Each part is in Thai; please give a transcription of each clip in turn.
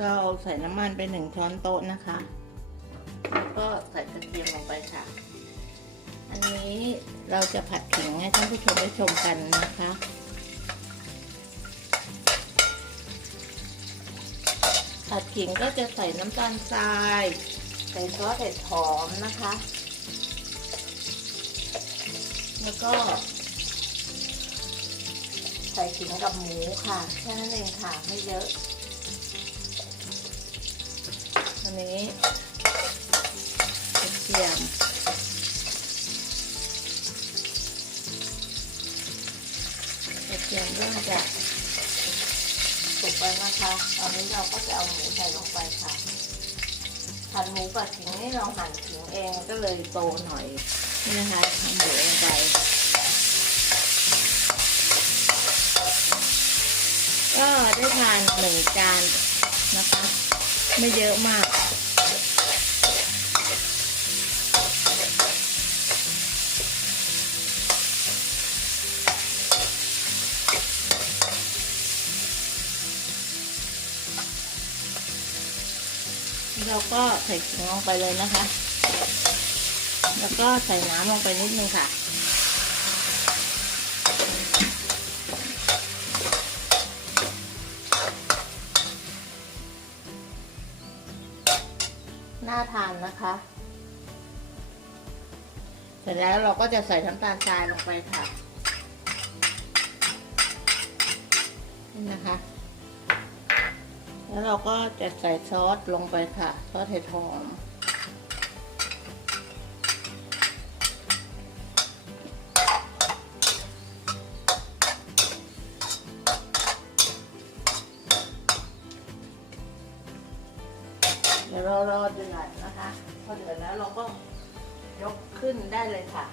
เราใส่น้ำมันไปหนึ่งช้อนโต๊ะนะคะ แล้วก็ใส่กระเทียมลงไปค่ะ อันนี้เราจะผัดขิงให้ท่านผู้ชมได้ชมกันนะคะผัดขิงก็จะใส่น้ำตาลทราย ใส่ซอสเห็ดหอมนะคะ แล้วก็ ใส่ขิงกับหมูค่ะ แค่นั้นเองค่ะ ไม่เยอะ นนี้กระเทียมกระเทียมเริ่มจะสุกไปนะคะตอนนี้เราก็จะเอาหมูใส่ลงไปค่ะหั่นหมูกับขิงนี่เราหั่นขิงเองก็เลยโตหน่อยนี่นะคะทำหมูลงไปก็ได้ทานหนึ่งจานนะคะ ไม่เยอะมาก เราก็ใส่ขิงลงไปเลยนะคะ แล้วก็ใส่น้ำลงไปนิดนึงค่ะ น่าทานนะคะ เสร็จแล้วเราก็จะใส่น้ำตาลทรายลงไปค่ะนี่นะคะ แล้วเราก็จะใส่ซอสลงไปค่ะ ซอสเห็ดหอม เดี๋ยวเรารอเดือดนะคะ พอเดือดแล้วเราก็ยกขึ้นได้เลยค่ะ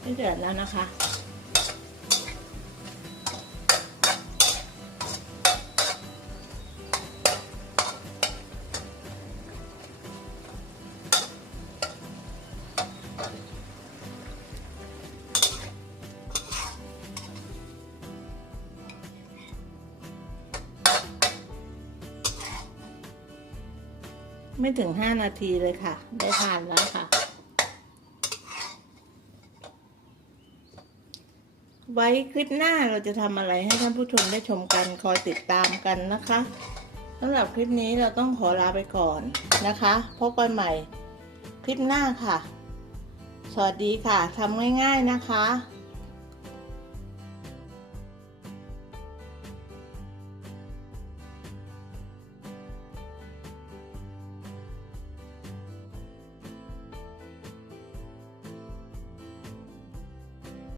ไม่เดือดแล้วนะคะ ไม่ถึงห้านาทีเลยค่ะ ได้ทานแล้วค่ะ ไว้คลิปหน้าเราจะทำอะไรให้ท่านผู้ชมได้ชมกันคอยติดตามกันนะคะสำหรับคลิปนี้เราต้องขอลาไปก่อนนะคะ พบกันใหม่คลิปหน้าค่ะ สวัสดีค่ะทำง่ายๆนะคะ